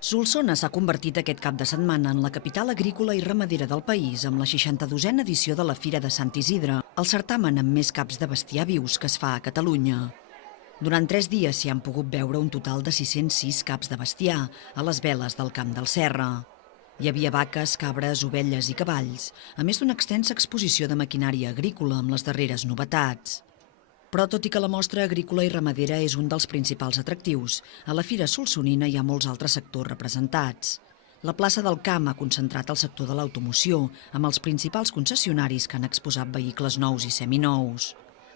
Solsona s'ha convertit aquest cap de setmana en la capital agrícola i ramadera del país amb la 62a edició de la Fira de Sant Isidre, el certamen amb més caps de bestiar vius que es fa a Catalunya. Durant 3 dies s'hi han pogut veure un total de 606 caps de bestiar a les veles del Camp del Serra. Hi havia vaques, cabres, ovelles i cavalls, a més d'una extensa exposició de maquinària agrícola amb les darreres novetats. Però tot i que la mostra agrícola i ramadera és un dels principals atractius, a la Fira Solsonina hi ha molts altres sectors representats. La plaça del Camp ha concentrat el sector de l'automoció, amb els principals concessionaris que han exposat vehicles nous i seminous.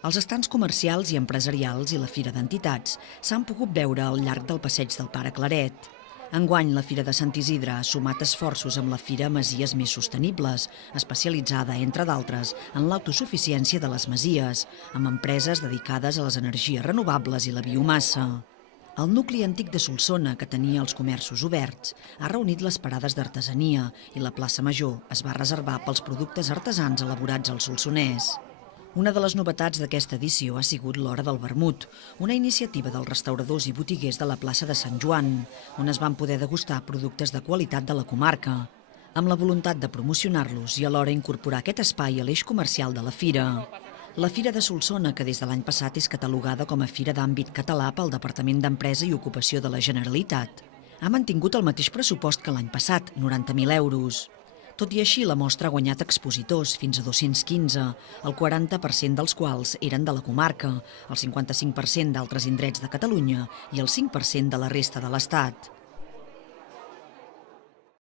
Els estands comercials i empresarials i la Fira d'Entitats s'han pogut veure al llarg del passeig del Pare Claret. Enguany, la Fira de Sant Isidre ha sumat esforços amb la Fira Masies Més Sostenibles, especialitzada, entre d'altres, en l'autosuficiència de les masies, amb empreses dedicades a les energies renovables i la biomassa. El nucli antic de Solsona, que tenia els comerços oberts, ha reunit les parades d'artesania i la plaça Major es va reservar pels productes artesans elaborats al Solsonès. Una de les novetats d'aquesta edició ha sigut l'Hora del Vermut, una iniciativa dels restauradors i botiguers de la plaça de Sant Joan, on es van poder degustar productes de qualitat de la comarca, amb la voluntat de promocionar-los i alhora incorporar aquest espai a l'eix comercial de la fira. La Fira de Solsona, que des de l'any passat és catalogada com a Fira d'àmbit català pel Departament d'Empresa i Ocupació de la Generalitat, ha mantingut el mateix pressupost que l'any passat, 90.000 euros. Tot i així, la mostra ha guanyat expositors, fins a 215, el 40% dels quals eren de la comarca, el 55% d'altres indrets de Catalunya i el 5% de la resta de l'Estat.